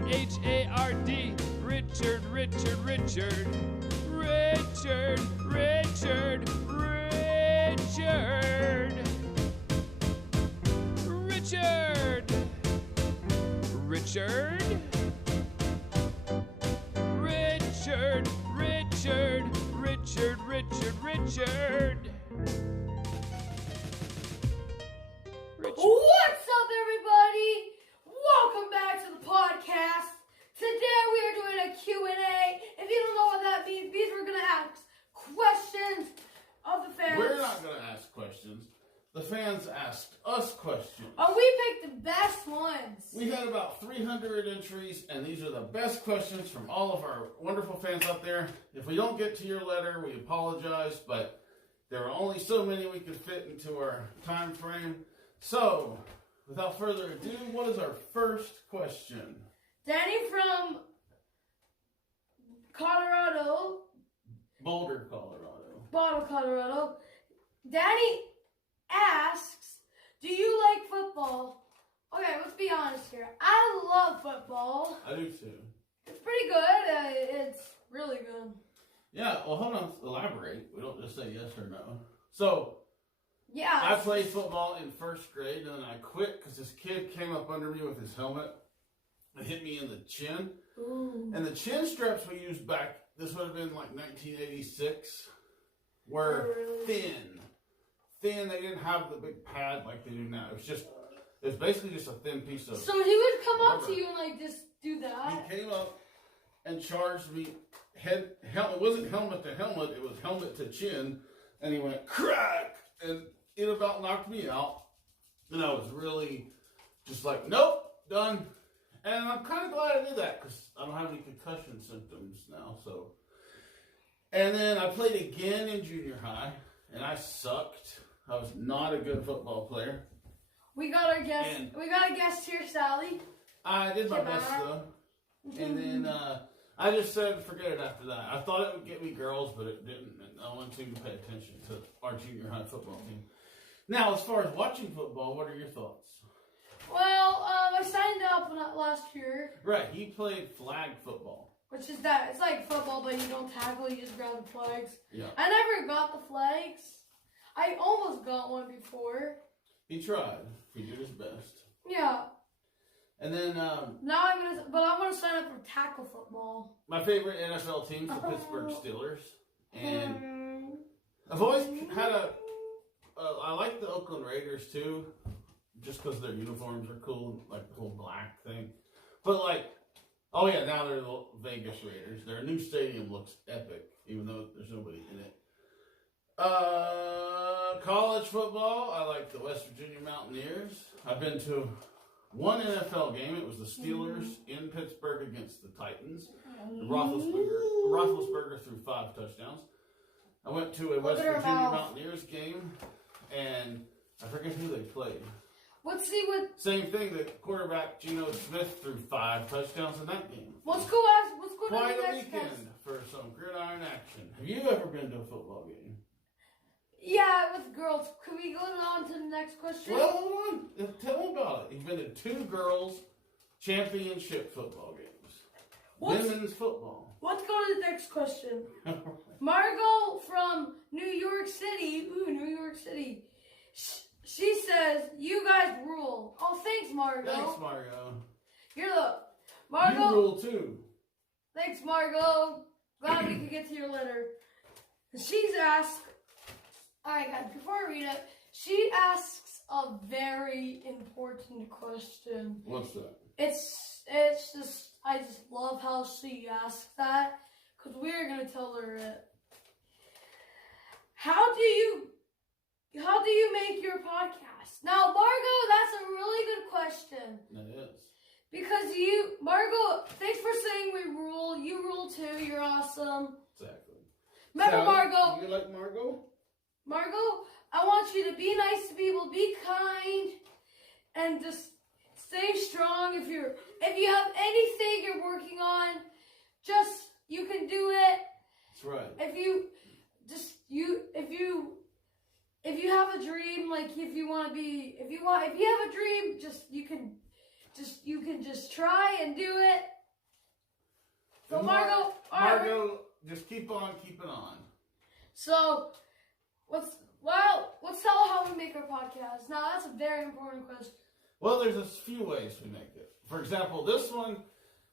Richard. Richard, Richard, Richard. Richard, Richard, Richard. Richard. Richard. Richard, Richard, Richard, Richard, Richard. What's up, everybody? Welcome back to the podcast. Today we are doing a Q&A. If you don't know what that means we're going to ask questions of the fans. We're not going to ask questions. The fans asked us questions. Oh, we picked the best ones. We had about 300 entries, and these are the best questions from all of our wonderful fans out there. If we don't get to your letter, we apologize, but there are only so many we could fit into our time frame. So, without further ado, what is our first question? Danny from Colorado. Boulder, Colorado. Colorado. Danny asks, do you like football? Okay, let's be honest here. I love football. I do too. It's pretty good. It's really good. Yeah, well, hold on. Elaborate. We don't just say yes or no. So, yeah. I played football in first grade, and then I quit because this kid came up under me with his helmet and hit me in the chin. Ooh. And the chin straps we used back, this would have been like 1986, were thin. They didn't have the big pad like they do now. It was basically just a thin piece of So he would come rubber. up to you and like just do that? He came up and charged me it wasn't helmet to helmet, it was helmet to chin, and he went crack, and it about knocked me out. And I was really just like, nope, done. And I'm kind of glad I did that because I don't have any concussion symptoms now. So, and then I played again in junior high, and I sucked. I was not a good football player. We got our guest. We got a guest here, Sally. I did my best though. And then I just said forget it after that. I thought it would get me girls, but it didn't. And I wanted to pay attention to our junior high football team. Now, as far as watching football, what are your thoughts? Well, I signed up last year. Right, he played flag football. Which is that. It's like football, but you don't tackle, you just grab the flags. Yeah. I never got the flags. I almost got one before. He tried. He did his best. Yeah. And then I want to sign up for tackle football. my favorite NFL team is the Pittsburgh Steelers. And I've always had I like the Oakland Raiders too, just because their uniforms are cool, like the whole black thing. But oh yeah, now they're the Vegas Raiders. Their new stadium looks epic, even though there's nobody in it. College football, I like the West Virginia Mountaineers. I've been to one NFL game. It was the Steelers in Pittsburgh against the Titans. Roethlisberger threw 5 touchdowns. I went to a West Virginia Mountaineers game, and I forget who they played. Same thing. The quarterback Geno Smith threw 5 touchdowns in that game. Let's go Quite to the a next weekend question. for some gridiron action. Have you ever been to a football game? Yeah, with girls. Can we go on to the next question? Well, hold on. Tell me about it. You've been to 2 girls' championship football games. Women's football. Let's go to the next question. Margot from New York City. Ooh, New York City. She says, you guys rule. Oh, thanks, Margot. Thanks, Margot. Margot. You rule too. Thanks, Margot. Glad we could get to your letter. She's asked, alright guys, before I read it, she asks a very important question. What's that? I just love how she asks that, because we're going to tell her it. How do you make your podcast? Now, Margot, that's a really good question. It is. Because Margot, thanks for saying we rule. You rule too. You're awesome. Exactly. Remember, Sally, Margot. You like Margot? Margot, I want you to be nice to people, be kind, and just stay strong. If you have anything you're working on, you can do it. That's right. If you have a dream, like if you have a dream, you can can just try and do it. So And Margot, Margot, just keep on keeping on. So let's tell how we make our podcast. Now that's a very important question. Well, there's a few ways we make it. For example, this one,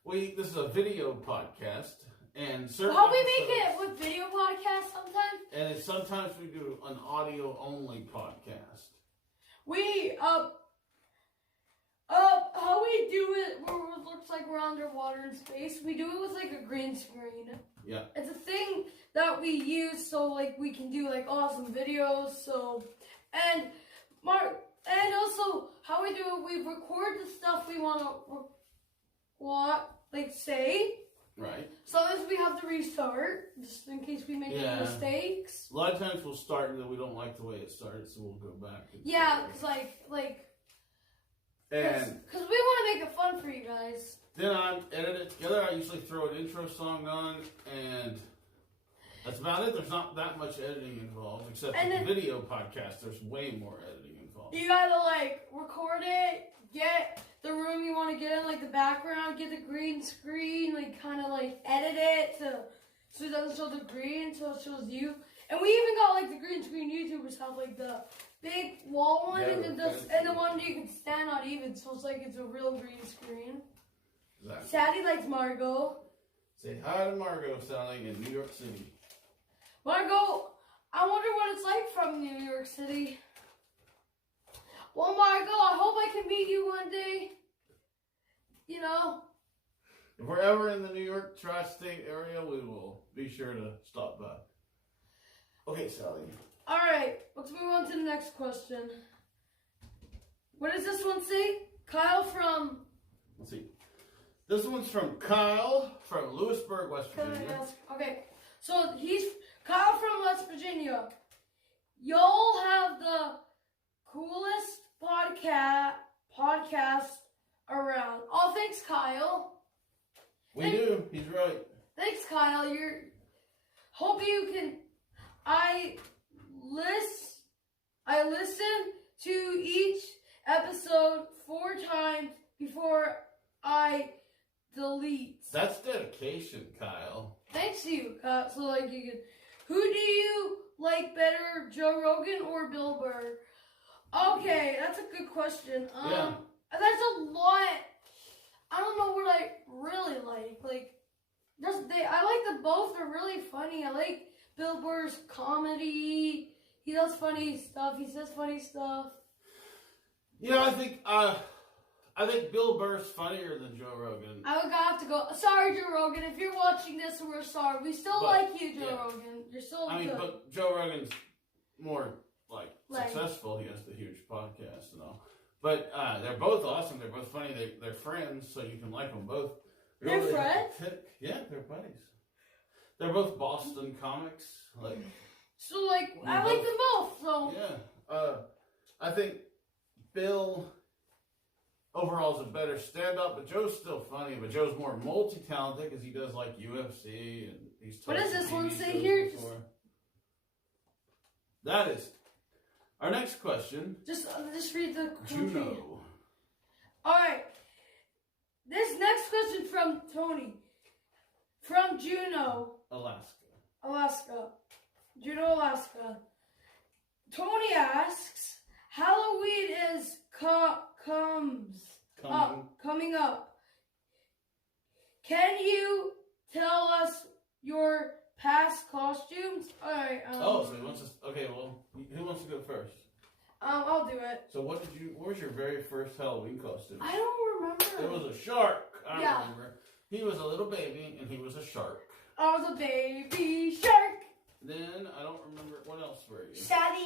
this is a video podcast, and certain How we make episodes- it with video podcasts sometimes? And sometimes we do an audio only podcast. We how we do it where it looks like we're underwater in space. We do it with like a green screen. Yeah. It's a thing that we use so like we can do like awesome videos. So and also how we do it, we record the stuff we want to say. Right. Sometimes we have to restart just in case we make any mistakes. A lot of times we'll start and then we don't like the way it started, so we'll go back. Yeah, because because we want to make it fun for you guys. Then I edit it together. I usually throw an intro song on, and that's about it. There's not that much editing involved, except And with then- the video podcast, there's way more editing involved. You gotta record it, get the room you want to get in, like the background, get the green screen, kind of edit it so it doesn't show the green, so it shows you. And we even got the green screen YouTubers have the big wall one Yeah, and the one you can stand on even, so it's it's a real green screen. Exactly. Sadie likes Margot. Say hi to Margot selling in New York City. Margot, I wonder what it's like from New York City. Well, Margot, I hope I can meet you one day. You know. If we're ever in the New York tri-state area, we will be sure to stop by. Okay, Sally. All right, let's move on to the next question. What does this one say? Kyle from... Let's see. This one's from Kyle from Lewisburg, West Virginia. Okay, so he's Kyle from West Virginia. Y'all have the coolest podcast around. Oh, thanks, Kyle. We do. He's right. Thanks, Kyle. Hope you can. I listen to each episode 4 times before I delete. That's dedication, Kyle. Thanks to you, Kyle. So you can. Who do you like better, Joe Rogan or Bill Burr? Okay, that's a good question. Yeah. That's a lot. I don't know what I really like. I like them both. They're really funny. I like Bill Burr's comedy. He does funny stuff. He says funny stuff. Yeah, I think Bill Burr's funnier than Joe Rogan. I would have to go. Sorry, Joe Rogan. If you're watching this, we're sorry. We still like you, Joe Rogan. You're still good. But Joe Rogan's more successful. He has the huge podcast and all. But they're both awesome. They're both funny. They're friends, so you can like them both. They're friends? Yeah, they're buddies. They're both Boston comics. So I like them both. So yeah, I think Bill overall is a better stand-up, but Joe's still funny. But Joe's more multi-talented because he does UFC and he's. What does this one say here? That is our next question. Just read the Juno. All right. This next question from Tony, from Juneau, Alaska. Juneau, Alaska. Tony asks, Halloween is coming up. Can you tell us your past costumes? All right. So he wants to. Okay, well, who wants to go first? I'll do it. So what was your very first Halloween costume? I don't remember. It was a shark. I remember. He was a little baby and he was a shark. I was a baby shark. Then I don't remember what else were you? Sally.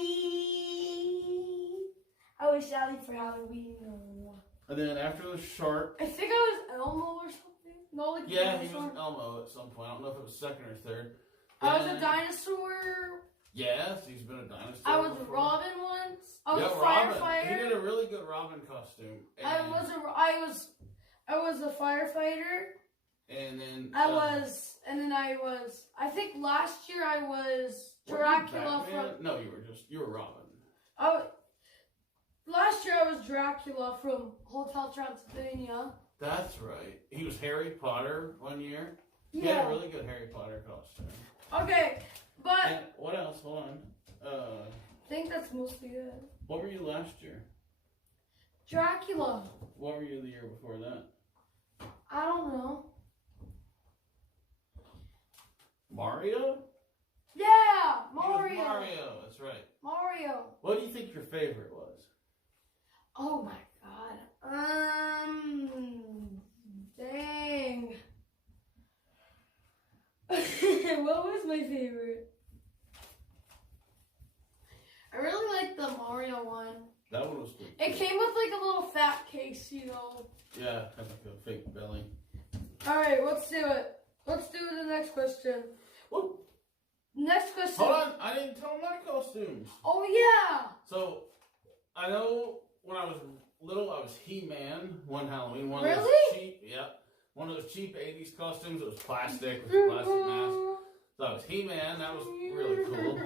I was Sally for Halloween. And then after the shark. I think I was Elmo or something. No, Yeah, he was Elmo at some point. I don't know if it was second or third. I was a dinosaur. Yes, he's been a dinosaur. I was before. Robin once. I was a Robin. firefighter. He did a really good Robin costume. I was a firefighter. And then I think last year I was Dracula from. No, you were Robin. Last year I was Dracula from Hotel Transylvania. That's right. He was Harry Potter one year. He had a really good Harry Potter costume. Okay, but And what else? Hold on. I think that's mostly it. What were you last year? Dracula. What were you the year before that? I don't know. Mario? Yeah, He was Mario. Mario, that's right. Mario. What do you think your favorite was? Oh my god. Dang. What was my favorite? I really like the Mario one. That one was pretty It came with like a little fat case, you know. Yeah, had like a fake belly. Alright, let's do it. Let's do the next question. Whoop. Next question. Hold on, I didn't tell my costumes. Oh yeah. So, I know when I was little, I was He-Man one Halloween. One Really? Of those cheap, one of those cheap 80s costumes. It was plastic with a plastic mask. So I was He-Man. That was really cool.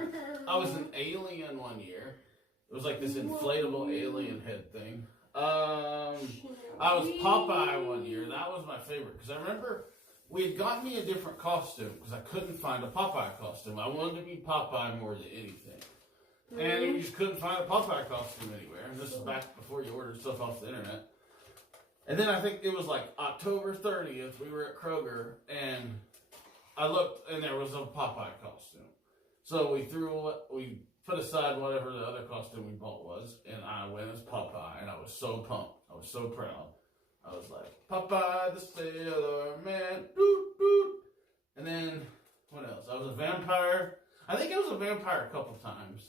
I was an alien one year. It was like this inflatable alien head thing. I was Popeye one year. That was my favorite because I remember we had gotten me a different costume because I couldn't find a Popeye costume. I wanted to be Popeye more than anything. And you just couldn't find a Popeye costume anywhere. And this is back before you ordered stuff off the internet. And then I think it was like October 30th, we were at Kroger, and I looked, and there was a Popeye costume. So we put aside whatever the other costume we bought was, and I went as Popeye, and I was so pumped. I was so proud. I was like, Popeye the Sailor Man, doot, doot. And then, what else? I was a vampire. I think I was a vampire a couple times.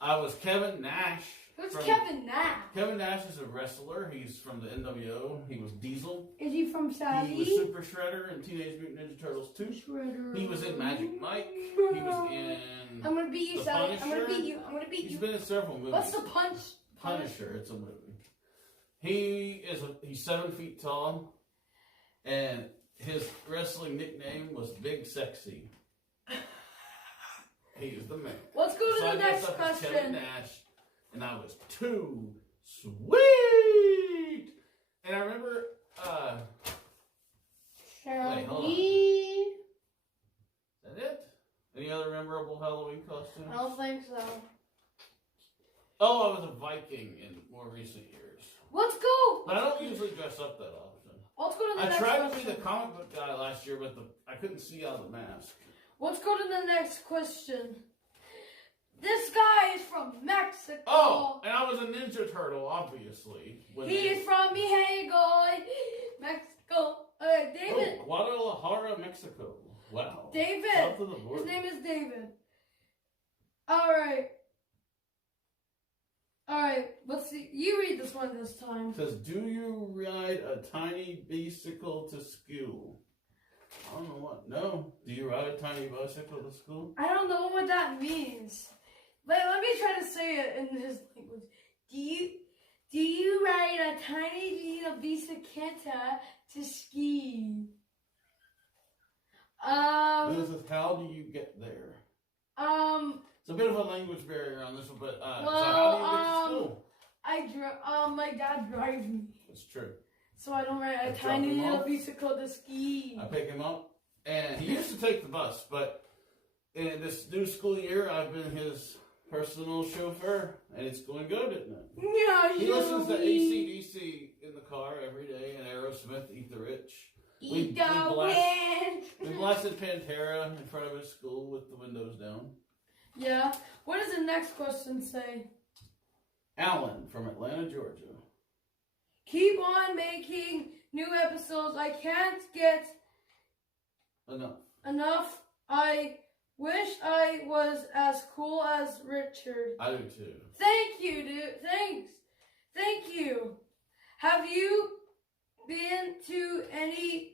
I was Kevin Nash. Who's Kevin Nash? Kevin Nash is a wrestler. He's from the NWO. He was Diesel. Is he from Saudi? He was Super Shredder in Teenage Mutant Ninja Turtles 2. Shredder. He was in Magic Mike. He was in I'm gonna beat you, The Sally. I'm gonna Punisher. beat you. I'm gonna beat He's you. been in several movies. What's the punch? Punisher. It's a movie. He's 7 feet tall, and his wrestling nickname was Big Sexy. He is the man. Let's go to So I the dressed next up as Kevin question. Nash, and I was too sweet. And I remember, wait, hold on. Is that it? Any other memorable Halloween costumes? I don't think so. Oh, I was a Viking in more recent years. Let's go. But I don't usually dress up that often. Let's go to the I next tried question. to be the comic book guy last year, but I couldn't see out of the mask. Let's go to the next question. This guy is from Mexico. Oh, and I was a Ninja Turtle, obviously. He is from Mexico. Mexico. David. Oh, Guadalajara, Mexico. Wow. David. South of the border. His name is David. Alright. Alright, let's see. You read this one this time. It says, do you ride a tiny bicycle to school? I don't know what. No. Do you ride a tiny bicycle to school? I don't know what that means. But let me try to say it in his language. Do you ride a tiny little bicicleta to ski? This is how do you get there? It's a bit of a language barrier on this one, but so how do you get to school? My dad drives me. It's true. So I don't ride a I tiny drop him little off. bicycle to ski. I pick him up, and he used to take the bus, but in this new school year, I've been his personal chauffeur, and it's going good, isn't it? Yeah, He listens to AC/DC in the car every day, and Aerosmith, Eat the Rich. Eat the wind. We blasted Pantera in front of his school with the windows down. Yeah. What does the next question say? Alan from Atlanta, Georgia. Keep on making new episodes. I can't get enough. I wish I was as cool as Richard. I do too. Thank you, dude. Thanks. Thank you. Have you been to any...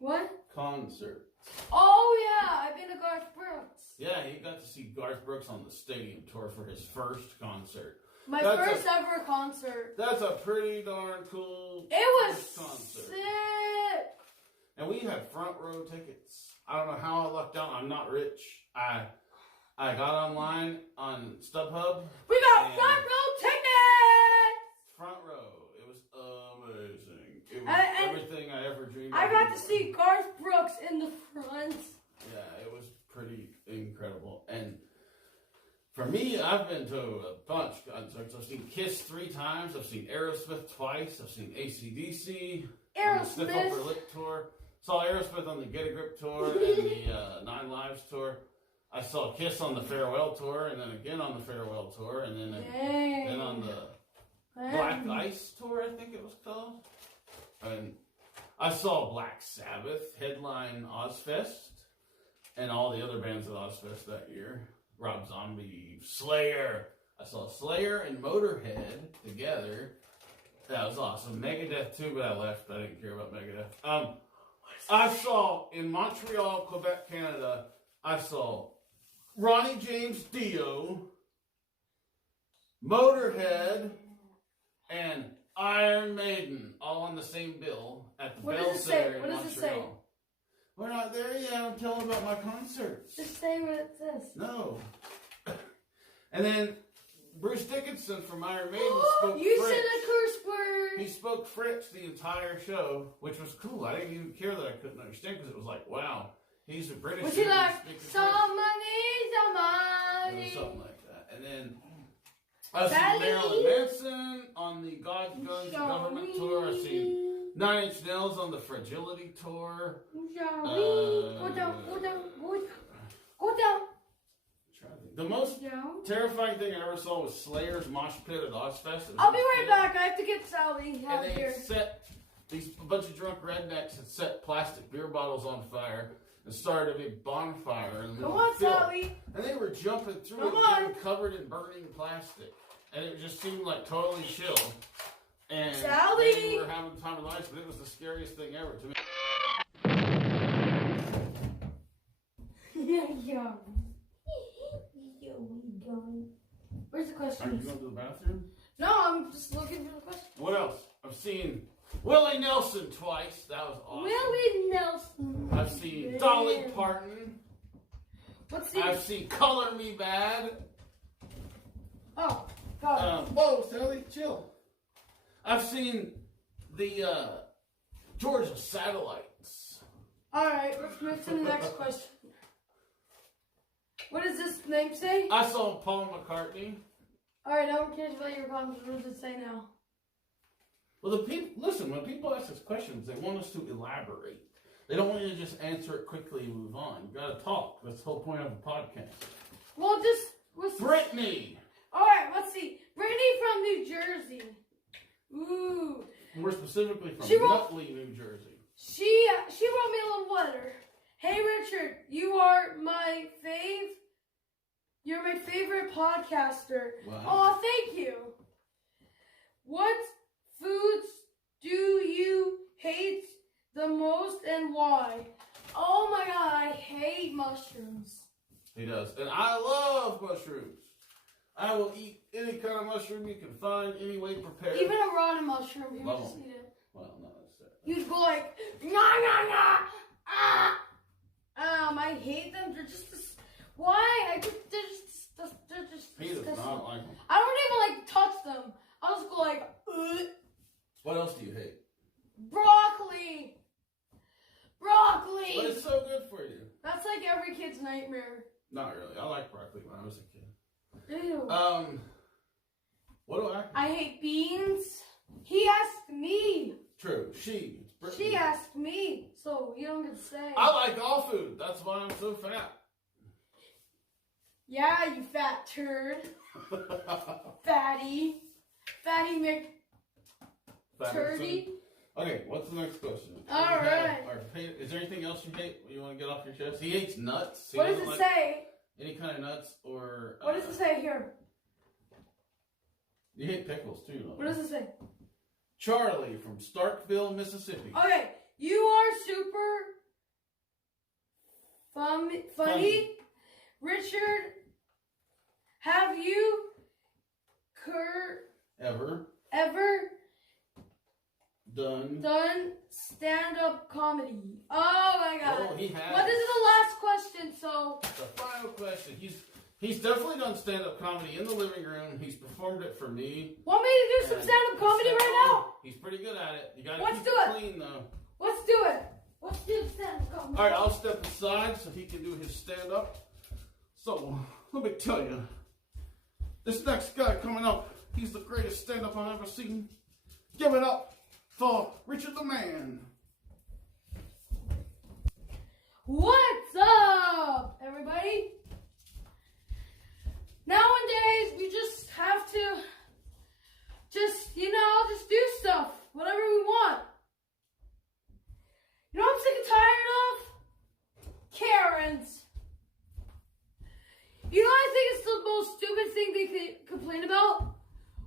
What? Concert. Oh, yeah. I've been to Garth Brooks. Yeah, he got to see Garth Brooks on the stadium tour for his first concert. My first ever concert. That's a pretty darn cool It was first concert. sick. And we had front row tickets. I don't know how I lucked out. I'm not rich. I got online on StubHub. We got and front row tickets. Front row. It was amazing. It was And everything I ever dreamed I of. got to see Garth Brooks in the front. Yeah, it was pretty incredible. And for me, I've been to a bunch of concerts. I've seen Kiss 3 times. I've seen Aerosmith twice. I've seen AC/DC. On the Stiff Upper Aerosmith. Lip tour. Saw Aerosmith on the Get a Grip tour and the Nine Lives tour. I saw Kiss on the Farewell tour, and then again on the Farewell tour, and then on the Black Ice tour, I think it was called. And I saw Black Sabbath headline Ozfest, and all the other bands at Ozfest that year. Rob Zombie, Slayer. I saw Slayer and Motorhead together. That was awesome. Megadeth too, but I left. I didn't care about Megadeth. I saw in Montreal, Quebec, Canada, I saw Ronnie James Dio, Motorhead, and Iron Maiden all on the same bill at the Bell Center in Montreal. What does it say? We're not there yet. I'm telling about my concerts. Just say what it says. No. And then Bruce Dickinson from Iron Maiden spoke You French. said a curse word. He spoke French the entire show, which was cool. I didn't even care that I couldn't understand because it was like, wow, he's a British. Would you like speaking French. some money, some It money? was something like that. And then I've Sally. seen Marilyn Manson on the God Guns Government tour. I've seen 9 Inch Nails on the Fragility tour. Go down, go down, go down. Go down. The most Down. terrifying thing I ever saw was Slayer's mosh pit at Ozfest. I'll be right back. I have to get Sally out And they here. had set a bunch of drunk rednecks had set plastic beer bottles on fire and started a big bonfire in the middle Come of on, the field. Sally. And they were jumping through Come it, on. getting covered in burning plastic, and it just seemed like totally chill. And Sally. they were having the time of life, but it was the scariest thing ever to me. Yeah. Where's the Are you question? going to the bathroom? No, I'm just looking for the question. What else? I've seen Willie Nelson twice. That was awesome. Willie Nelson. I've seen Dolly Parton. What's the? I've seen Color Me Bad. Oh, God. Whoa, Sally, chill. I've seen the Georgia Satellites. All right, let's move to the next question. What does this name say? I saw Paul McCartney. All right, no one cares about your comments. What does it say now? Well, the people listen. When people ask us questions, they want us to elaborate. They don't want you to just answer it quickly and move on. You got to talk. That's the whole point of a podcast. Well, just Brittany. All right, let's see. Brittany from New Jersey. Ooh. More specifically from She wrote- Nutley, New Jersey. She wrote me a little letter. Hey Richard, you are my fave. You're my favorite podcaster. Wow. Oh, thank you. What foods do you hate the most and why? Oh my God, I hate mushrooms. He does, and I love mushrooms. I will eat any kind of mushroom you can find, any way prepared. Even a rotten mushroom, you Love would just 'em. eat it. Well, no, that's it. You'd go like, nah, nah, nah, ah. I hate them. They're just, why? They're just He does disgusting. not like them. I don't even like touch them. I'll just go like, ugh. What else do you hate? Broccoli. Broccoli. But it's so good for you. That's like every kid's nightmare. Not really. I liked broccoli when I was a kid. Ew. What do I? I hate beans. He asked me. True. She. She asked me. So you don't get to say. I like all food. That's why I'm so fat. Yeah, you fat turd. Fatty. Fatty Mc. Turdy. Okay, what's the next question? All right. Is there anything else you hate? You want to get off your chest? He hates nuts. He What does doesn't it like say? any kind of nuts or. What does it say here? You hate pickles too, don't What you? does it say? Charlie from Starkville, Mississippi. Okay, you are super funny. Richard, have you ever done stand-up comedy? Oh my God. Oh, he has. Well, this is the last question, so. The final question. He's definitely done stand-up comedy in the living room. He's performed it for me. Want me to do some stand-up comedy right now? He's pretty good at it. You gotta Let's keep do it it. clean, though. Let's do it. Let's do the stand-up comedy. All right, I'll step aside so he can do his stand-up. So, let me tell you, this next guy coming up, he's the greatest stand-up I've ever seen. Give it up for Richard the Man. What's up, everybody? Nowadays, we just have to just do stuff, whatever we want. You know what I'm sick and tired of? Karens. You know, I think it's the most stupid thing they can complain about?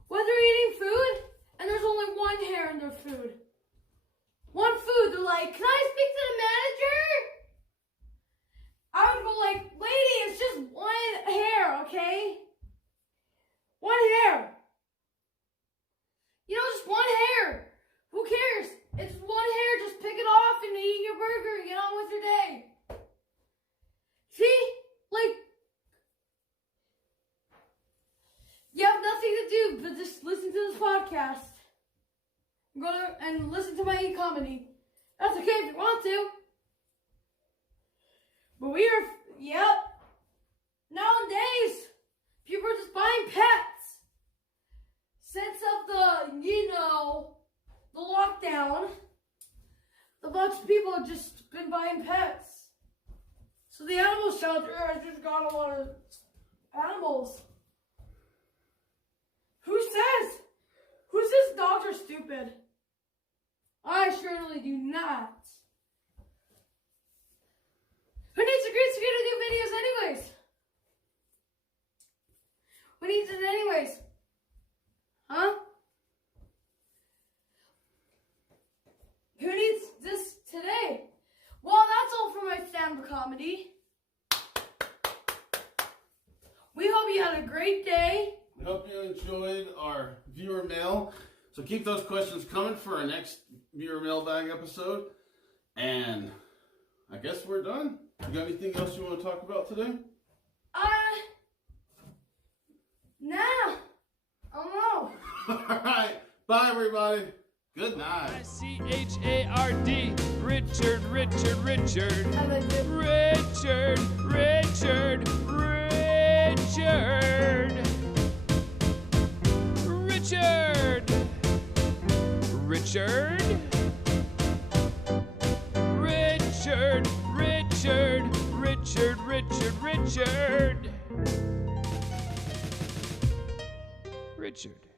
When they're eating food, and there's only one hair in their food. One food, they're like, can I speak to the manager? I would go like, lady, it's just one hair, okay? One hair. You know, just one hair. Who cares? It's one hair. Just pick it off and eat your burger and get on with your day. See? Like, you have nothing to do but just listen to this podcast. Go and listen to my comedy. That's okay if you want to. But nowadays, people are just buying pets. Since of the lockdown, a bunch of people have just been buying pets. So the animal shelter has just got a lot of animals. Who says dogs are stupid? I surely do not. Who needs a green screen to do videos anyways? Who needs it anyways? Huh? Who needs this today? Well, that's all for my stand-up comedy. We hope you had a great day. We hope you enjoyed our viewer mail. So keep those questions coming for our next viewer mailbag episode. And I guess we're done. You got anything else you want to talk about today? Nah. I don't know. All right. Bye, everybody. Good night. Richard, Richard, Richard. I like it. Richard, Richard, Richard. Richard. Richard. Richard, Richard, Richard, Richard, Richard. Richard.